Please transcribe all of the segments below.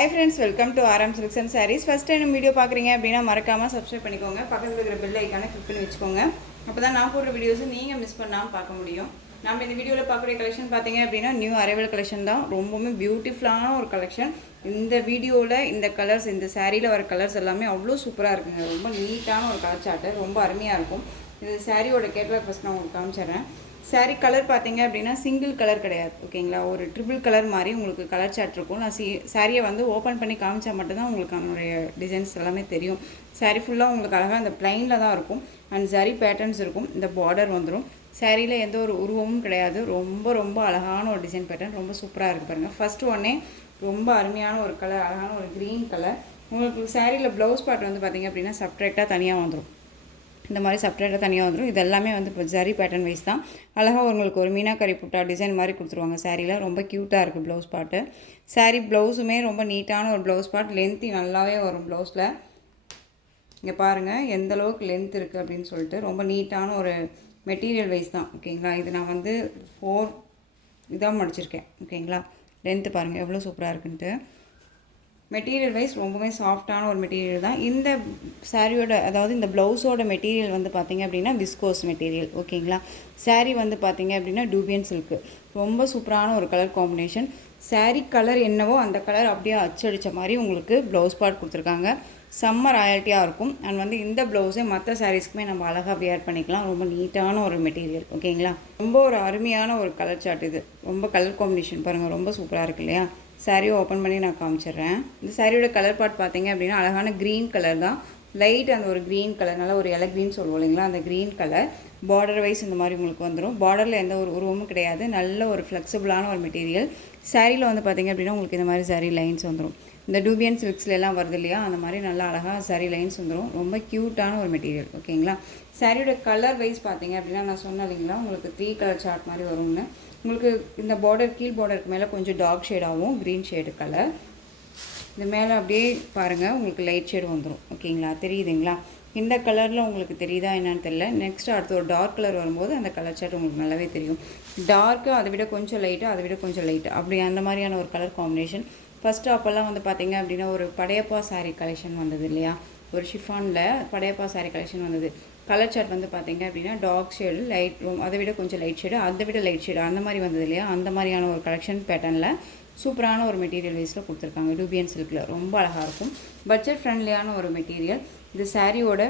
Hi friends, welcome to RM Silks and Sarees. First time video பார்க்குறீங்க அப்படின்னா மறக்காமல் subscribe பண்ணிக்கோங்க. பக்கத்தில் இருக்கிற பெல் ஐக்கானை கிளிக் பண்ணி வச்சுக்கோங்க. அப்போ தான் நான் போடுற வீடியோஸை நீங்கள் மிஸ் பண்ணாமல் பார்க்க முடியும். நம்ம இந்த வீடியோவில் பார்க்குற கலெக்ஷன் பார்த்தீங்க அப்படின்னா நியூ அரைவல் கலெக்ஷன் தான். ரொம்பவுமே பியூட்டிஃபுல்லான ஒரு கலெக்ஷன். இந்த வீடியோவில் இந்த கலர்ஸ், இந்த சாரியில் வர கலர்ஸ் எல்லாமே அவ்வளோ சூப்பராக இருக்குங்க. ரொம்ப நீட்டான ஒரு கலர் சார்ட்டு, ரொம்ப அருமையாக இருக்கும். இது சாரியோட கேட்லாக் ஃபஸ்ட் நான் உங்களுக்கு காமிச்சிடுறேன். சாரீ கலர் பார்த்தீங்க அப்படின்னா சிங்கிள் கலர் கிடையாது, ஓகேங்களா. ஒரு ட்ரிபிள் கலர் மாதிரி உங்களுக்கு கலர் சார்ட் இருக்கும். நான் சாரியை வந்து ஓப்பன் பண்ணி காமிச்சா மட்டும்தான் உங்களுக்கு அதனுடைய டிசைன்ஸ் எல்லாமே தெரியும். சாரீ ஃபுல்லாக உங்களுக்கு அழகாக அந்த ப்ளைனில் தான் இருக்கும். அண்ட் சாரீ பேட்டர்ன்ஸ் இருக்கும். இந்த பார்டர் வந்துடும். சாரியில் எந்த ஒரு உருவமும் கிடையாது. ரொம்ப ரொம்ப அழகான ஒரு டிசைன் பேட்டர்ன், ரொம்ப சூப்பராக இருக்குது பாருங்கள். ஃபஸ்ட்டு ஒன்னே ரொம்ப அருமையான ஒரு கலர், அழகான ஒரு க்ரீன் கலர். உங்களுக்கு சாரியில் ப்ளவுஸ் பார்ட் வந்து பார்த்திங்க அப்படின்னா செப்ரேட்டாக தனியாக வந்துடும். இந்த மாதிரி செப்பரேட்டாக தனியாக வந்துடும். இது எல்லாமே வந்து இப்போ ஜரி பேட்டர்ன் வைஸ் தான். அழகாக உங்களுக்கு ஒரு மீனாக்கரி புட்டா டிசைன் மாதிரி கொடுத்துருவாங்க. சாரியில் ரொம்ப க்யூட்டாக இருக்குது ப்ளவுஸ் பார்ட்டு. சாரீ ப்ளவுஸுமே ரொம்ப நீட்டான ஒரு ப்ளவுஸ் பார்ட். லென்த்து நல்லாவே வரும் ப்ளவுஸில். இங்கே பாருங்கள் எந்த அளவுக்கு லென்த் இருக்குது அப்படின்னு சொல்லிட்டு. ரொம்ப நீட்டான ஒரு மெட்டீரியல் வைஸ் தான், ஓகேங்களா. இது நான் வந்து 4 இதாக மடிச்சிருக்கேன், ஓகேங்களா. லென்த்து பாருங்கள் எவ்வளோ சூப்பராக இருக்குன்ட்டு. மெட்டீரியல் வைஸ் ரொம்பவே சாஃப்டான ஒரு மெட்டீரியல் தான். இந்த சாரியோட, அதாவது இந்த ப்ளவுஸோட மெட்டீரியல் வந்து பார்த்திங்க அப்படின்னா விஸ்கோஸ் மெட்டீரியல், ஓகேங்களா. சாரீ வந்து பார்த்திங்க அப்படின்னா டூபியன் சில்க்கு. ரொம்ப சூப்பரான ஒரு கலர் காம்பினேஷன். சாரீ கலர் என்னவோ அந்த கலர் அப்படியே அச்சடித்த மாதிரி உங்களுக்கு ப்ளவுஸ் பார்ட் கொடுத்துருக்காங்க. செம்ம ராயல்ட்டியாக இருக்கும். அண்ட் வந்து இந்த ப்ளவுஸே மற்ற சாரீஸ்க்குமே நம்ம அழகாக வியர் பண்ணிக்கலாம். ரொம்ப நீட்டான ஒரு மெட்டீரியல், ஓகேங்களா. ரொம்ப ஒரு அருமையான ஒரு கலர் சார்ட் இது. ரொம்ப கலர் காம்பினேஷன் பாருங்கள், ரொம்ப சூப்பராக இருக்கு இல்லையா. சாரியை ஓப்பன் பண்ணி நான் காமிச்சிடுறேன். இந்த சாரியோட கலர் பார்ட் பார்த்தீங்க அப்படின்னா அழகான க்ரீன் கலர் தான். லைட் அந்த ஒரு க்ரீன் கலர், நல்லா ஒரு இலை க்ரீன் சொல்லுவோம் இல்லைங்களா, அந்த க்ரீன் கலர். பார்டர் வைஸ் இந்த மாதிரி உங்களுக்கு வந்துடும். பார்டரில் எந்த ஒரு உருவமும் கிடையாது. நல்ல ஒரு ஃப்ளெக்சிபிளான ஒரு மெட்டீரியல். சாரியில் வந்து பார்த்திங்க அப்படின்னா உங்களுக்கு இந்த மாதிரி சாரீ லைன்ஸ் வந்துடும். இந்த டூபியன் சில்க்ஸில் எல்லாம் வருது இல்லையா, அந்த மாதிரி நல்லா அழகாக சாரீ லைன்ஸ் வந்துடும். ரொம்ப க்யூட்டான ஒரு மெட்டீரியல், ஓகேங்களா. சாரியோட கலர் வைஸ் பார்த்தீங்க அப்படின்னா நான் சொன்னேன் இல்லைங்களா, உங்களுக்கு 3 கலர் சார்ட் மாதிரி வரும்னு. உங்களுக்கு இந்த பார்டர், கீழ் பார்டருக்கு மேலே கொஞ்சம் டார்க் ஷேடாகவும் க்ரீன் ஷேடு கலர். இது மேலே அப்படியே பாருங்கள் உங்களுக்கு லைட் ஷேடு வந்துடும், ஓகேங்களா. தெரியுதுங்களா? இந்த கலரில் உங்களுக்கு தெரியுதா என்னன்னு தெரியல. நெக்ஸ்ட் அடுத்து ஒரு டார்க் கலர் வரும்போது அந்த கலர் ஷேட் உங்களுக்கு நல்லாவே தெரியும். டார்க்கு, அதை விட கொஞ்சம் லைட்டு, அதை விட கொஞ்சம் லைட்டு, அப்படி அந்த மாதிரியான ஒரு கலர் காம்பினேஷன். ஃபஸ்ட்டு அப்போல்லாம் வந்து பார்த்திங்க அப்படின்னா ஒரு படையப்பா சாரீ கலெக்ஷன் வந்தது இல்லையா, ஒரு ஷிஃபானில் படையப்பா சாரீ கலெக்ஷன் வந்தது. கலர் சார்ட் வந்து பார்த்திங்க அப்படின்னா டார்க் ஷேடு, லைட், அதை விட கொஞ்சம் லைட் ஷேடு, அதை விட லைட் ஷேடு, அந்த மாதிரி வந்தது இல்லையா. அந்த மாதிரியான ஒரு கலெக்ஷன் பேட்டர்னில் சூப்பரான ஒரு மெட்டீரியல் வைஸில் கொடுத்துருக்காங்க. டூபியன் சில்கில் ரொம்ப அழகாக இருக்கும். பட்ஜெட் ஃப்ரெண்ட்லியான ஒரு மெட்டீரியல். இது சாரியோட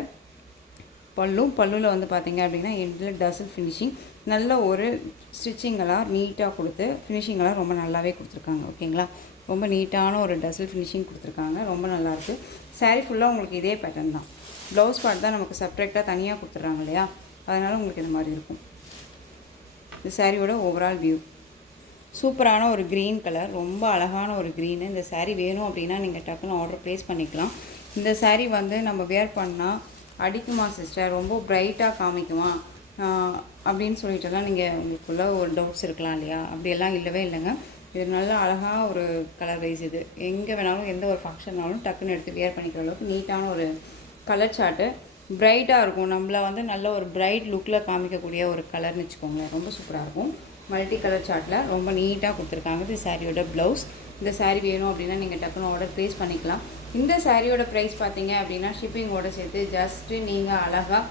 பல்லுவில் வந்து பார்த்திங்க அப்படின்னா இதில் டசல் ஃபினிஷிங், நல்ல ஒரு ஸ்டிச்சிங்கெல்லாம் நீட்டாக கொடுத்து ஃபினிஷிங்கெல்லாம் ரொம்ப நல்லாவே கொடுத்துருக்காங்க, ஓகேங்களா. ரொம்ப நீட்டான ஒரு டசல் ஃபினிஷிங் கொடுத்துருக்காங்க. ரொம்ப நல்லாயிருக்கு. சாரீ ஃபுல்லாக உங்களுக்கு இதே பேட்டர்ன் தான். ப்ளவுஸ் பார்ட் தான் நமக்கு செப்ரேட்டாக தனியாக கொடுத்துட்றாங்க இல்லையா, அதனால் உங்களுக்கு இந்த மாதிரி இருக்கும். இந்த சாரியோட ஓவரால் வியூ சூப்பரான ஒரு க்ரீன் கலர், ரொம்ப அழகான ஒரு க்ரீனு. இந்த சாரீ வேணும் அப்படின்னா நீங்கள் டக்குன்னு ஆர்டர் ப்ளேஸ் பண்ணிக்கலாம். இந்த சாரீ வந்து நம்ம வேர் பண்ணால் அடிக்குமா சிஸ்டர், ரொம்ப ப்ரைட்டாக காமிக்குமா அப்படின்னு சொல்லிட்டுலாம் நீங்கள் உங்களுக்குள்ளே ஒரு டவுட்ஸ் இருக்கலாம் இல்லையா. அப்படியெல்லாம் இல்லவே இல்லைங்க. இது நல்லா அழகாக ஒரு கலர் வைஸ். இது எங்கே வேணாலும் எந்த ஒரு ஃபங்க்ஷன்னாலும் டக்குன்னு எடுத்து வேர் பண்ணிக்கிற அளவுக்கு நீட்டான ஒரு கலர் சார்ட்டு. ப்ரைட்டாக இருக்கும். நம்மளை வந்து நல்ல ஒரு ப்ரைட் லுக்கில் காமிக்கக்கூடிய ஒரு கலர்னு வச்சுக்கோங்களேன். ரொம்ப சூப்பராக இருக்கும். மல்டி கலர் சார்ட்டில் ரொம்ப நீட்டாக கொடுத்துருக்காங்க. இது சாரியோட ப்ளவுஸ். இந்த சாரீ வேணும் அப்படின்னா நீங்கள் டக்குன்னு ஆர்டர் ப்ளேஸ் பண்ணிக்கலாம். இந்த சாரியோட ப்ரைஸ் பார்த்தீங்க அப்படின்னா ஷிப்பிங்கோடு சேர்த்து ஜஸ்ட்டு நீங்கள் அழகாக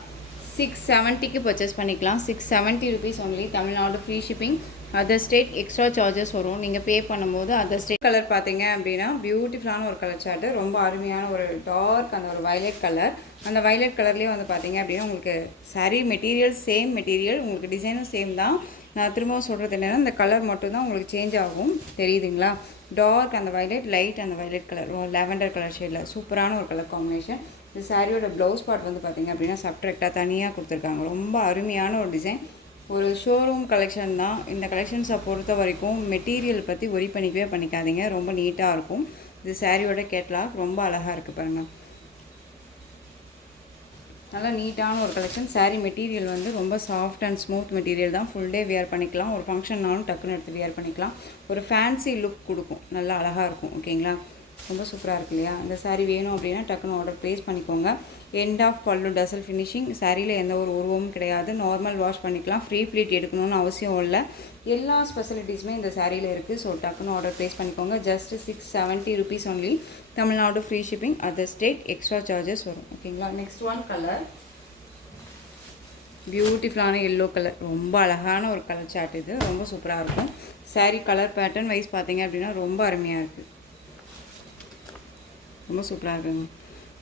670க்கு பர்ச்சேஸ் பண்ணிக்கலாம். 670 rupees only. Tamil Nadu free shipping. Other state extra charges வரும் நீங்கள் பே பண்ணும்போது. அதர் ஸ்டேட் கலர் பார்த்தீங்க அப்படின்னா பியூட்டிஃபுல்லான ஒரு கலர் சார்ட்டு. ரொம்ப அருமையான ஒரு டார்க் அந்த ஒரு வயலட் கலர். அந்த வயலட் கலர்லேயே வந்து பார்த்தீங்க அப்படின்னா உங்களுக்கு சாரீ மெட்டீரியல் சேம் மெட்டீரியல், உங்களுக்கு டிசைனும் சேம் தான். நான் திரும்பவும் சொல்கிறது என்னென்னா இந்த கலர் மட்டும்தான் உங்களுக்கு சேஞ்ச் ஆகும், தெரியுதுங்களா. டார்க் அந்த வயலட், லைட் அந்த வயலட் கலர், லாவெண்டர் கலர் ஷேடில் சூப்பரான ஒரு கலர் காம்பினேஷன். இந்த சாரியோட ப்ளவுஸ் பார்ட் வந்து பார்த்திங்க அப்படின்னா செப்ரேட்டாக தனியாக கொடுத்துருக்காங்க. ரொம்ப அருமையான ஒரு டிசைன். ஒரு ஷோரூம் கலெக்ஷன் தான். இந்த கலெக்ஷன்ஸை பொறுத்த வரைக்கும் மெட்டீரியல் பற்றி ஒரி பண்ணிக்கவே பண்ணிக்காதீங்க. ரொம்ப நீட்டாக இருக்கும். இது சாரியோட கேட்லாக். ரொம்ப அழகாக இருக்குது பாருங்கள். நல்லா நீட்டான ஒரு கலெக்ஷன். சாரீ மெட்டீரியல் வந்து ரொம்ப சாஃப்ட் அண்ட் ஸ்மூத் மெட்டீரியல் தான். ஃபுல் டே வியர் பண்ணிக்கலாம். ஒரு ஃபங்க்ஷன்னாலும் டக்குன்னு எடுத்து வியர் பண்ணிக்கலாம். ஒரு ஃபேன்சி லுக் கொடுக்கும். நல்லா அழகாக இருக்கும், ஓகேங்களா. ரொம்ப சூப்பராக இருக்கு இல்லையா? இந்த சாரீ வேணும் அப்படின்னா டக்குன்னு ஆர்டர் ப்ளேஸ் பண்ணிக்கோங்க. எண்ட் ஆஃப் பல்லு டசல் ஃபினிஷிங். சாரியில் எந்த ஒரு உருவமும் கிடையாது. நார்மல் வாஷ் பண்ணிக்கலாம். ஃப்ரீ ப்ளீட் எடுக்கணும்னு அவசியம் இல்லை. எல்லா ஸ்பெசிலிட்டிஸுமே இந்த சாரியில் இருக்குது. ஸோ டக்குன்னு ஆர்டர் ப்ளேஸ் பண்ணிக்கோங்க. Just 670 rupees only. Tamil Nadu free shipping. Other state extra charges வரும். ஓகேங்களா? நெக்ஸ்ட் ஒன் கலர் பியூட்டிஃபுல்லான எல்லோ கலர். ரொம்ப அழகான ஒரு கலர் சார்ட் இது. ரொம்ப சூப்பராக இருக்கும். சாரீ கலர் பேட்டர்ன் வைஸ் பார்த்தீங்க அப்படின்னா ரொம்ப அருமையாக இருக்குது. ரொம்ப சூப்பராக இருக்குங்க.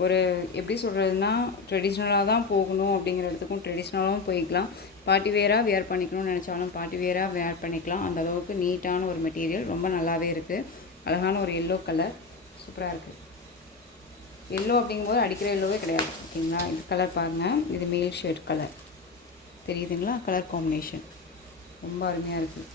ஒரு எப்படி சொல்கிறதுனா ட்ரெடிஷ்னலாக தான் போகணும் அப்படிங்கிற இடத்துக்கும் ட்ரெடிஷ்னலாகவும் போய்க்கலாம். பார்ட்டி வேராக வேர் பண்ணிக்கணும்னு நினச்சாலும் பார்ட்டி வேராக வேர் பண்ணிக்கலாம். அந்த அளவுக்கு நீட்டான ஒரு மெட்டீரியல். ரொம்ப நல்லாவே இருக்குது. அழகான ஒரு எல்லோ கலர். சூப்பராக இருக்குது. எல்லோ அப்படிங்கும்போது அடிக்கிற எல்லோவே கிடையாது. ஓகேங்களா? இது கலர் பாருங்கள். இது மேல் ஷேட் கலர் தெரியுதுங்களா? கலர் காம்பினேஷன் ரொம்ப அருமையாக இருக்குது.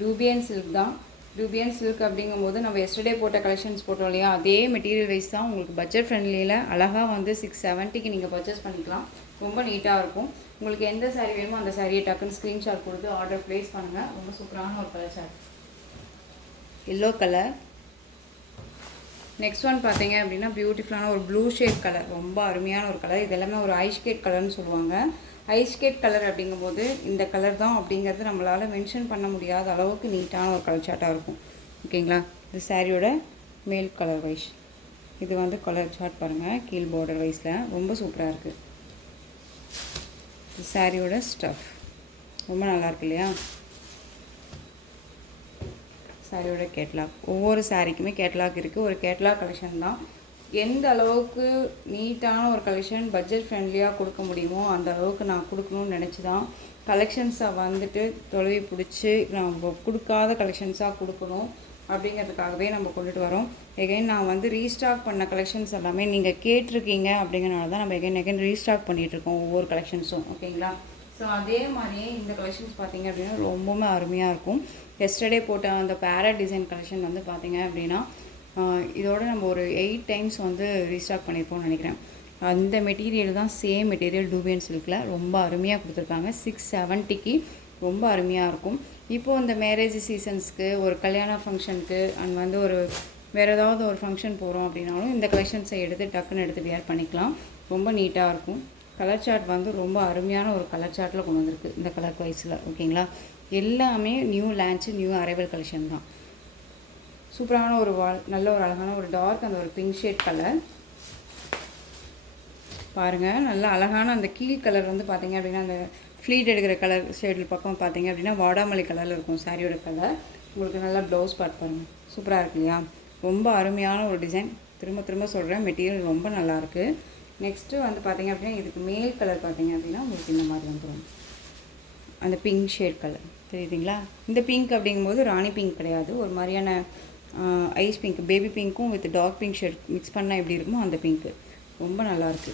டூபியன் சில்க் தான். டூபியன் சில்க் அப்படிங்கும்போது நம்ம எஸ்டர்டே போட்ட கலெக்ஷன்ஸ் போட்டோம் இல்லையா? அதே மெட்டீரியல் வைஸ் தான். உங்களுக்கு பட்ஜெட் ஃப்ரெண்ட்லியில் அழகாக வந்து 670க்கு நீங்கள் பர்ச்சேஸ் பண்ணிக்கலாம். ரொம்ப நீட்டாக இருக்கும். உங்களுக்கு எந்த சாரீ வேணுமோ அந்த சாரியை டக்குன்னு ஸ்க்ரீன்ஷாட் கொடுத்து ஆர்டர் ப்ளேஸ் பண்ணுங்கள். ரொம்ப சூப்பரான ஒரு colour chart. Yellow colour. Next one பார்த்தீங்க அப்படின்னா பியூட்டிஃபுல்லான ஒரு ப்ளூ ஷேட் கலர். ரொம்ப அருமையான ஒரு கலர். இது எல்லாமே ஒரு ஐஸ் கேட் கலர்னு சொல்லுவாங்க. ஐஸ் கேட் கலர் அப்படிங்கும்போது இந்த கலர் தான் அப்படிங்கிறது நம்மளால் மென்ஷன் பண்ண முடியாத அளவுக்கு நீட்டான ஒரு கலர் சார்ட்டாக இருக்கும். ஓகேங்களா? இது சாரியோட மேல் கலர் வைஸ். இது வந்து கலர் சார்ட் பாருங்கள். கீழ் பார்டர் வைஸில் ரொம்ப சூப்பராக இருக்குது. இது சாரியோட ஸ்டஃப். ரொம்ப நல்லாயிருக்கு இல்லையா? சாரியோட கேட்லாக். ஒவ்வொரு சாரிக்குமே கேட்லாக் இருக்குது. ஒரு கேட்லாக் கலெக்ஷன் தான். எந்த அளவுக்கு நீட்டான ஒரு கலெக்ஷன் பட்ஜெட் ஃப்ரெண்ட்லியாக கொடுக்க முடியுமோ அந்த அளவுக்கு நான் கொடுக்கணும்னு நினச்சி தான் கலெக்ஷன்ஸை வந்துட்டு தொலைவி பிடிச்சி நம்ம கொடுக்காத கலெக்ஷன்ஸாக கொடுக்கணும் அப்படிங்கிறதுக்காகவே நம்ம கொண்டுட்டு வரோம். எகைன் நான் வந்து ரீஸ்டாக் பண்ண கலெக்ஷன்ஸ் எல்லாமே நீங்கள் கேட்டிருக்கீங்க அப்படிங்கிறனால தான் நம்ம எகைன் ரீஸ்டாக் பண்ணிகிட்ருக்கோம் ஒவ்வொரு கலெக்ஷன்ஸும். ஓகேங்களா? ஸோ அதே மாதிரியே இந்த கலெக்ஷன்ஸ் பார்த்திங்க அப்படின்னா ரொம்பவுமே அருமையாக இருக்கும். எஸ்டர்டே போட்ட அந்த பேரட் டிசைன் கலெக்ஷன் வந்து பார்த்திங்க அப்படின்னா இதோட நம்ம ஒரு 8 times வந்து ரீஸ்டாக் பண்ணியிருப்போம்னு நினைக்கிறேன். அந்த மெட்டீரியல் தான் சேம் மெட்டீரியல் டூபியன் சில்கில் ரொம்ப அருமையாக கொடுத்துருக்காங்க. 670க்கு ரொம்ப அருமையாக இருக்கும். இப்போது இந்த மேரேஜ் சீசன்ஸ்க்கு ஒரு கல்யாண ஃபங்க்ஷனுக்கு அண்ட் வந்து ஒரு வேறு ஏதாவது ஒரு ஃபங்க்ஷன் போகிறோம் அப்படின்னாலும் இந்த கலெக்ஷன்ஸை எடுத்து டக்குன்னு எடுத்து வேர் பண்ணிக்கலாம். ரொம்ப நீட்டாக இருக்கும். கலர் சார்ட் வந்து ரொம்ப அருமையான ஒரு கலர் சார்ட்டில் கொண்டு வந்திருக்கு இந்த கலர் வைஸில். ஓகேங்களா? எல்லாமே new launch new arrival collection தான். சூப்பரான ஒரு நல்ல ஒரு அழகான ஒரு டார்க் அந்த ஒரு பிங்க் ஷேட் கலர் பாருங்கள். நல்ல அழகான அந்த கீழ் கலர் வந்து பார்த்திங்க அப்படின்னா அந்த ஃப்ளீட் எடுக்கிற கலர் ஷேடில் பக்கம் பார்த்திங்க அப்படின்னா வாடாமல்லி கலரில் இருக்கும் சாரியோட கலர். உங்களுக்கு நல்லா ப்ளவுஸ் பார்ட் பாருங்கள். சூப்பராக இருக்கு இல்லையா? ரொம்ப அருமையான ஒரு டிசைன். திரும்ப திரும்ப சொல்கிறேன், மெட்டீரியல் ரொம்ப நல்லாயிருக்கு. நெக்ஸ்ட்டு வந்து பார்த்திங்க அப்படின்னா இதுக்கு மேல் கலர் பார்த்திங்க அப்படின்னா உங்களுக்கு இந்த மாதிரி வந்துடும் அந்த பிங்க் ஷேட் கலர் தெரியுதுங்களா? இந்த பிங்க் அப்படிங்கும்போது ராணி பிங்க் கிடையாது. ஒரு மாதிரியான ஐஸ் பிங்க், பேபி பிங்க்கும் with dark pink shade mix பண்ணால் எப்படி இருக்குமோ அந்த பிங்க்கு ரொம்ப நல்லாயிருக்கு.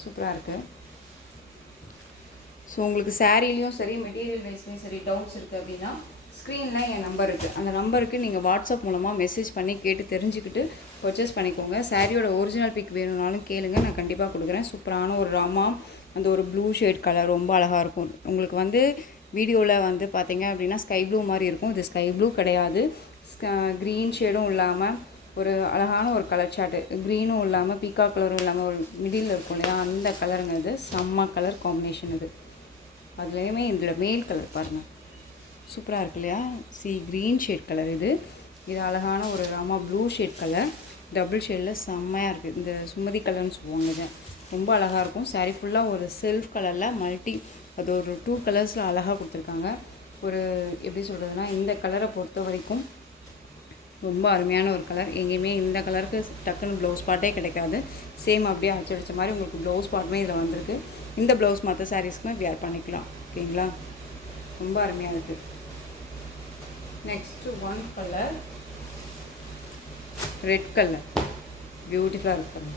சூப்பராக இருக்குது. ஸோ உங்களுக்கு சாரீலையும் சரி மெட்டீரியல் வைஸ்லையும் சரி டவுட்ஸ் இருக்குது அப்படின்னா ஸ்க்ரீனில் என் நம்பர் இருக்குது. அந்த நம்பருக்கு நீங்கள் வாட்ஸ்அப் மூலமாக மெசேஜ் பண்ணி கேட்டு தெரிஞ்சுக்கிட்டு பர்ச்சேஸ் பண்ணிக்கோங்க. சாரியோட ஒரிஜினல் பிக் வேணும்னாலும் கேளுங்க, நான் கண்டிப்பாக கொடுக்குறேன். சூப்பரான ஒரு ராமா அந்த ஒரு ப்ளூ ஷேட் கலர் ரொம்ப அழகாக இருக்கும். உங்களுக்கு வந்து வீடியோவில் வந்து பார்த்திங்க அப்படின்னா ஸ்கை ப்ளூ மாதிரி இருக்கும். இது ஸ்கை ப்ளூ கிடையாது. க்ரீன் ஷேடும் இல்லாமல் ஒரு அழகான ஒரு கலர் சார்ட்டு. க்ரீனும் இல்லாமல் பீக்கா கலரும் இல்லாமல் ஒரு மிடில் இருக்கும் இல்லையா? அந்த கலருங்கிறது செம்ம கலர் காம்பினேஷன் இது. அதுலேயுமே இதில் மேல் கலர் பாருங்கள் சூப்பராக இருக்கு இல்லையா? க்ரீன் ஷேட் கலர் இது. இது அழகான ஒரு Rama blue shade colour double ஷேடில் செம்மையாக இருக்குது. இந்த சுமதி கலர்னு சொல்லுவாங்க. இது ரொம்ப அழகாக இருக்கும். சாரீ ஃபுல்லாக ஒரு செல்ஃப் கலரில் மல்டி அது ஒரு 2 கலர்ஸில் அழகாக கொடுத்துருக்காங்க. ஒரு எப்படி சொல்கிறதுனா இந்த கலரை பொறுத்த வரைக்கும் ரொம்ப அருமையான ஒரு கலர். எங்கேயுமே இந்த கலருக்கு டக்குன்னு ப்ளவுஸ் பார்ட்டே கிடைக்காது. சேம் அப்படியே அடிச்ச மாதிரி உங்களுக்கு ப்ளவுஸ் பார்ட்டுமே இதில் வந்திருக்கு. இந்த ப்ளவுஸ் மற்ற சாரீஸ்க்குமே வேர் பண்ணிக்கலாம். ஓகேங்களா? ரொம்ப அருமையாக இருக்குது. Next one colour red colour பியூட்டிஃபுல்லாக இருக்குது.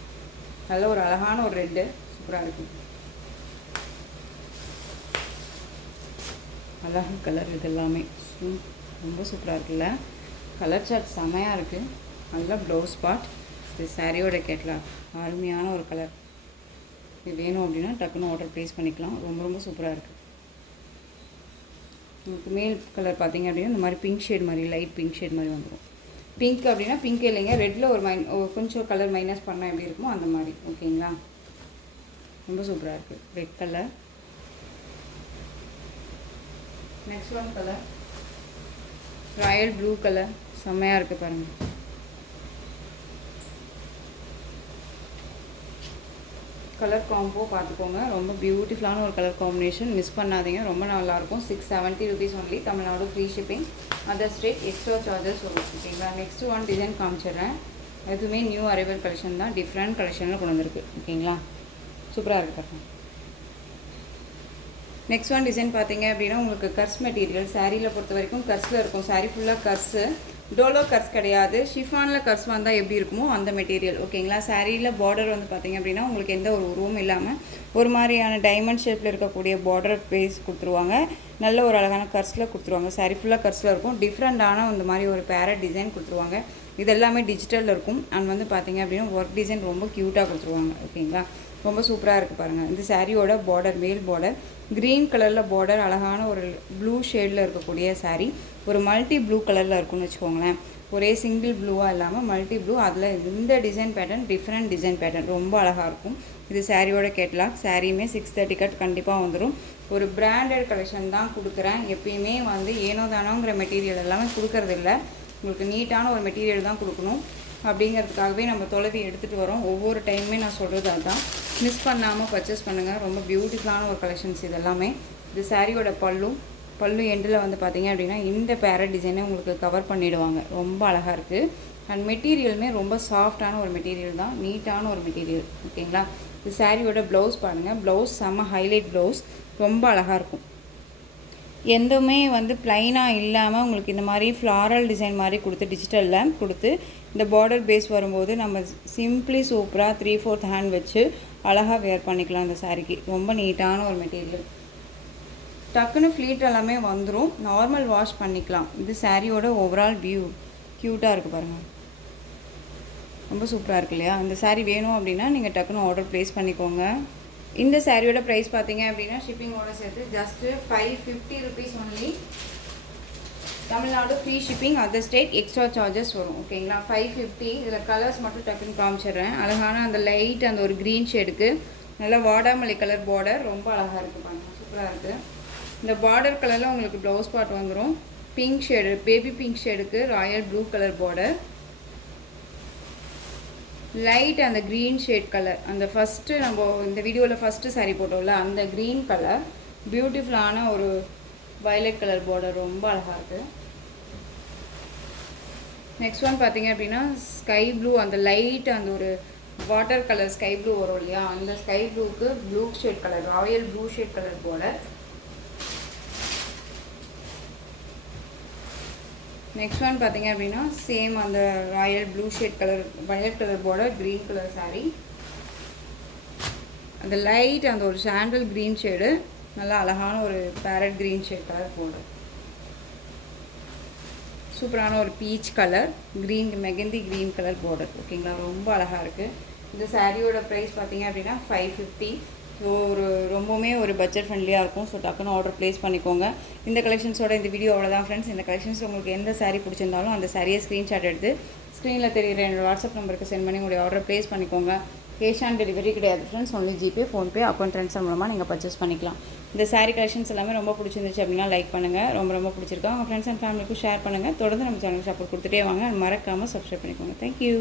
நல்ல ஒரு அழகான ஒரு ரெட்டு சூப்பராக இருக்குது. அழகு கலர் இது எல்லாமே ரொம்ப சூப்பராக இருக்குல்ல? கலர் சார்ட் செமையாக இருக்குது. நல்ல ப்ளவுஸ் பார்ட். இது சாரியோட கேட்லாக். அருமையான ஒரு கலர். இது வேணும் அப்படின்னா டக்குன்னு ஆர்டர் ப்ளேஸ் பண்ணிக்கலாம். ரொம்ப ரொம்ப சூப்பராக இருக்குது. உங்களுக்கு மேல் கலர் பார்த்தீங்க அப்படின்னா இந்த மாதிரி பிங்க் ஷேட் மாதிரி லைட் பிங்க் ஷேட் மாதிரி வந்துடும். பிங்க் அப்படின்னா பிங்க் இல்லைங்க, ரெட்டில் ஒரு கொஞ்சம் கலர் மைனஸ் பண்ணால் எப்படி இருக்குமோ அந்த மாதிரி. ஓகேங்களா, ரொம்ப சூப்பராக இருக்குது red colour. Next one colour royal blue colour, செம்மையாக இருக்குது பாருங்கள். கலர் காம்போ பார்த்துக்கோங்க, ரொம்ப பியூட்டிஃபுல்லான ஒரு கலர் காம்பினேஷன், மிஸ் பண்ணாதீங்க, ரொம்ப நல்லாயிருக்கும். 670 rupees only, Tamil Nadu free shipping, other state extra charges வரும். ஓகேங்களா, நெக்ஸ்ட் ஒன் டிசைன் காமிச்சிடுறேன். எதுவுமே நியூ அரைவல் கலெக்ஷன் தான், டிஃப்ரெண்ட் கலெக்ஷனில் கொண்டு வந்திருக்கு. ஓகேங்களா, சூப்பராக இருக்குது பாருங்கள். நெக்ஸ்ட் ஒன் டிசைன் பார்த்தீங்க அப்படின்னா உங்களுக்கு கர்ஸ் மெட்டீரியல், சாரியில் பொறுத்த வரைக்கும் கர்ஸில் இருக்கும். சாரீ ஃபுல்லாக கர்ஸு, டோலோ கர்ஸ் கிடையாது, ஷிஃபானில் கர்ஸ் வந்தால் எப்படி இருக்குமோ அந்த மெட்டீரியல். ஓகேங்களா, சாரியில் பார்டர் வந்து பார்த்திங்க அப்படின்னா உங்களுக்கு எந்த ஒரு ரூம் இல்லாமல் ஒரு மாதிரியான டைமண்ட் ஷேப்பில் இருக்கக்கூடிய பார்டர் பேஸ் கொடுத்துருவாங்க. நல்ல ஒரு அழகான கர்ஸில் கொடுத்துருவாங்க. சாரீ ஃபுல்லாக கர்ஸில் இருக்கும். டிஃப்ரெண்ட்டான இந்த மாதிரி ஒரு பேரட் டிசைன் கொடுத்துருவாங்க. இது எல்லாமே டிஜிட்டலில் இருக்கும். அண்ட் வந்து பார்த்திங்க அப்படின்னா ஒர்க் டிசைன் ரொம்ப க்யூட்டாக கொடுத்துருவாங்க. ஓகேங்களா, ரொம்ப சூப்பராக இருக்குது பாருங்கள். இந்த சாரியோட பார்டர் மேல் பார்டர் க்ரீன் கலரில் பார்டர், அழகான ஒரு ப்ளூ ஷேடில் இருக்கக்கூடிய சாரீ. ஒரு மல்டி ப்ளூ கலரில் இருக்குன்னு வச்சுக்கோங்களேன். ஒரே சிங்கிள் ப்ளூவாக இல்லாமல் மல்டி ப்ளூ. அதில் இந்த design pattern different design pattern ரொம்ப அழகாக இருக்கும். இது சாரியோட கேட்லாக். சாரியுமே 630 கட் கண்டிப்பாக வந்துடும். ஒரு பிராண்டட் கலெக்ஷன் தான் கொடுக்குறேன். எப்பயுமே வந்து ஏனோ தானோங்கிற மெட்டீரியல் எல்லாமே கொடுக்கறதில்ல. உங்களுக்கு நீட்டான ஒரு மெட்டீரியல் தான் கொடுக்கணும் அப்படிங்கிறதுக்காகவே நம்ம தொலைவி எடுத்துகிட்டு வரோம். ஒவ்வொரு டைமுமே நான் சொல்கிறது அதுதான். மிஸ் பண்ணாமல் பர்ச்சேஸ் பண்ணுங்கள். ரொம்ப பியூட்டிஃபுல்லான ஒரு கலெக்ஷன்ஸ் இது எல்லாமே. இது சாரியோட பல்லு எண்டில் வந்து பார்த்திங்க அப்படின்னா இந்த பேரட் டிசைனை உங்களுக்கு கவர் பண்ணிவிடுவாங்க. ரொம்ப அழகாக இருக்குது. அண்ட் மெட்டீரியலுமே ரொம்ப சாஃப்டான ஒரு மெட்டீரியல் தான், நீட்டான ஒரு மெட்டீரியல். ஓகேங்களா, இது சாரியோட ப்ளவுஸ் பாருங்கள். ப்ளவுஸ் செம்ம ஹைலைட் ப்ளவுஸ், ரொம்ப அழகாக இருக்கும். எதுவுமே வந்து ப்ளைனாக இல்லாமல் உங்களுக்கு இந்த மாதிரி ஃப்ளாரல் டிசைன் மாதிரி கொடுத்து டிஜிட்டலில் கொடுத்து இந்த பார்டர் பேஸ் வரும்போது நம்ம சிம்பிளி சூப்பராக 3/4 ஹேண்ட் வச்சு அழகாக வேர் பண்ணிக்கலாம். அந்த சாரிக்கு ரொம்ப நீட்டான ஒரு மெட்டீரியல். டக்குன்னு ஃப்ளீட் எல்லாமே வந்துடும். நார்மல் வாஷ் பண்ணிக்கலாம். இது சாரியோட ஓவரால் வியூ க்யூட்டாக இருக்குது பாருங்கள். ரொம்ப சூப்பராக இருக்கு இல்லையா? இந்த சாரீ வேணும் அப்படின்னா நீங்கள் டக்குன்னு ஆர்டர் ப்ளேஸ் பண்ணிக்கோங்க. இந்த சாரியோட ப்ரைஸ் பார்த்தீங்க அப்படின்னா ஷிப்பிங்கோட சேர்த்து just 550 rupees only. Tamil Nadu free shipping, other state extra charges வரும். ஓகேங்களா, 550. இதில் கலர்ஸ் மட்டும் டக்குன்னு காமிச்சிடுறேன். அழகான அந்த லைட் அந்த ஒரு க்ரீன் ஷேடுக்கு நல்லா வாடாமல்லி கலர் பார்டர் ரொம்ப அழகாக இருக்குது பாருங்கள், சூப்பராக இருக்குது. இந்த பார்டர் கலரில் உங்களுக்கு ப்ளவுஸ் பார்ட் வந்துடும். பிங்க் ஷேடு, பேபி பிங்க் ஷேடுக்கு royal blue colour border, light அந்த க்ரீன் ஷேட் கலர், அந்த ஃபஸ்ட்டு நம்ம இந்த வீடியோவில் ஃபஸ்ட்டு சாரீ போட்டோம்ல அந்த க்ரீன் கலர், பியூட்டிஃபுல்லான ஒரு வயலட் கலர் பார்டர் ரொம்ப அழகாக இருக்குது. நெக்ஸ்ட் ஒன் பார்த்தீங்க அப்படின்னா ஸ்கை ப்ளூ, அந்த லைட் அந்த ஒரு வாட்டர் கலர் ஸ்கை ப்ளூ வரும் இல்லையா, அந்த ஸ்கை ப்ளூக்கு blue shade colour, royal blue shade colour border. Next one பார்த்தீங்க அப்படின்னா சேம் அந்த royal blue shade colour violet colour border, green colour sari, அந்த லைட் அந்த ஒரு சாண்டல் க்ரீன் ஷேடு, நல்லா அழகான ஒரு farad green shade colour border, சூப்பரான ஒரு peach colour green mehndi green colour border. ஓகேங்களா, ரொம்ப அழகாக இருக்குது. இந்த சாரியோட ப்ரைஸ் பார்த்தீங்க அப்படின்னா 550. ஸோ ரொம்பவுமே ஒரு பட்ஜெட் ஃப்ரெண்ட்லியாக இருக்கும். ஸோ டக்குன்னு ஆர்டர் ப்ளேஸ் பண்ணிக்கோங்க. இந்த கலெக்ஷன்ஸோட இந்த வீடியோ அவ்வளோதான் ஃப்ரெண்ட்ஸ். இந்த கலெக்ஷன்ஸ் உங்களுக்கு எந்த சாரீ பிடிச்சிருந்தாலும் அந்த சாரியை ஸ்க்ரீன்ஷாட் எடுத்து ஸ்க்ரீனில் தெரிகிற என்னோடய வாட்ஸ்அப் நம்பருக்கு சென்ட் பண்ணி உங்களுடைய ஆர்டர் ப்ளேஸ் பண்ணிக்கோங்க. கேஷ் ஆன் டெலிவரி கிடையாது friends, only GPay, PhonePe, account transfer மூலமாக நீங்கள் பர்ச்சேஸ் பண்ணிக்கலாம். இந்த சாரீ கலெக்ஷன்ஸ் எல்லாமே ரொம்ப பிடிச்சிருந்துச்சு அப்படின்னா லைக் பண்ணுங்கள். ரொம்ப பிடிச்சிருக்கா உங்கள் ஃப்ரெண்ட்ஸ் அண்ட் ஃபேமிலிக்கும் ஷேர் பண்ணுங்கள். தொடர்ந்து நம்ம சேனலுக்கு சப்போர்ட் கொடுத்துட்டே வாங்க. மறக்காமல் சப்ஸ்கிரைப் பண்ணிக்கோங்க. தேங்க்யூ.